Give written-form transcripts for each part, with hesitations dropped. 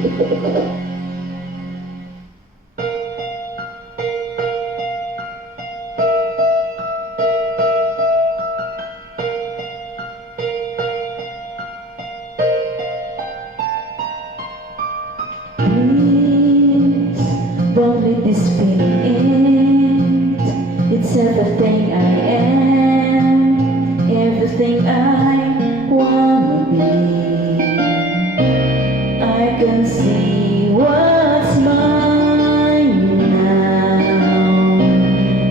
Don't let this feeling end. It's everything I am, everything I wanna be. I can see what's mine now,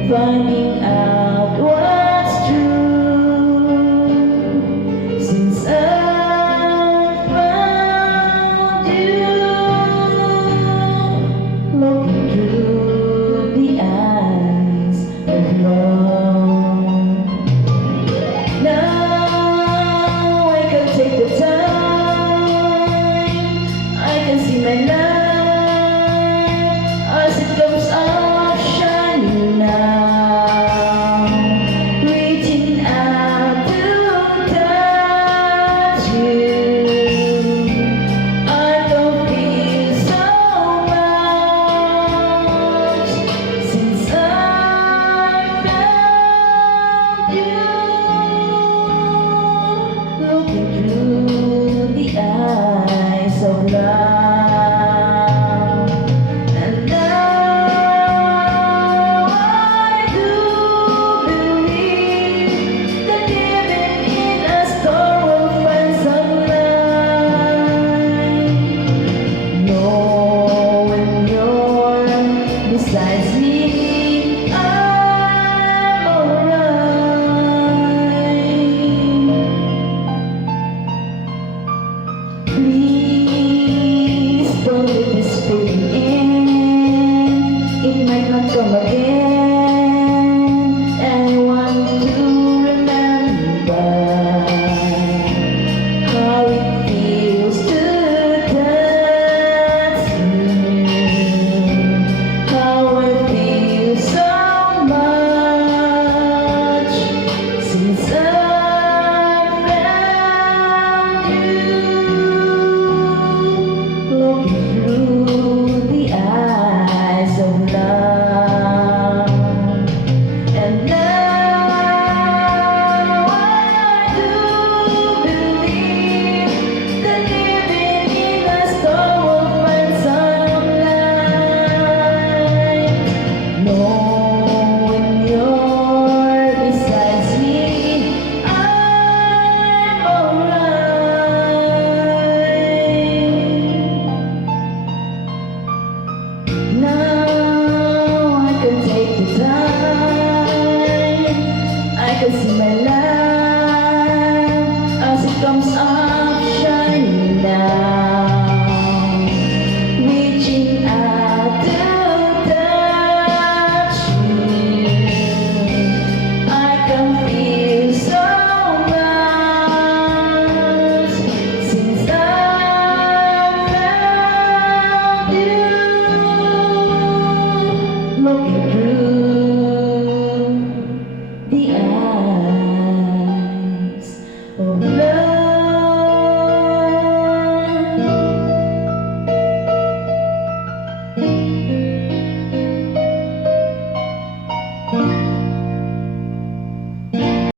finding out what's true. Since I found you, looking through the eyes of love. Now I can take the time, I can see my life as it comes up shining now, reaching out to touch you. I don't feel so much since I found you, looking through the eyes of love. And now I do believe that even in a storm we'll find some light. Knowing you're beside me, I'm alright. Please don't let this feeling end. It might not come again. And I want to remember how it feels to touch you, how I feel so much since I found you, looking through the eyes of love. And now I do believe that even in a storm we'll find some light. Knowing you're beside me, I'm alright. Now I can take the time, I can see my life as it comes up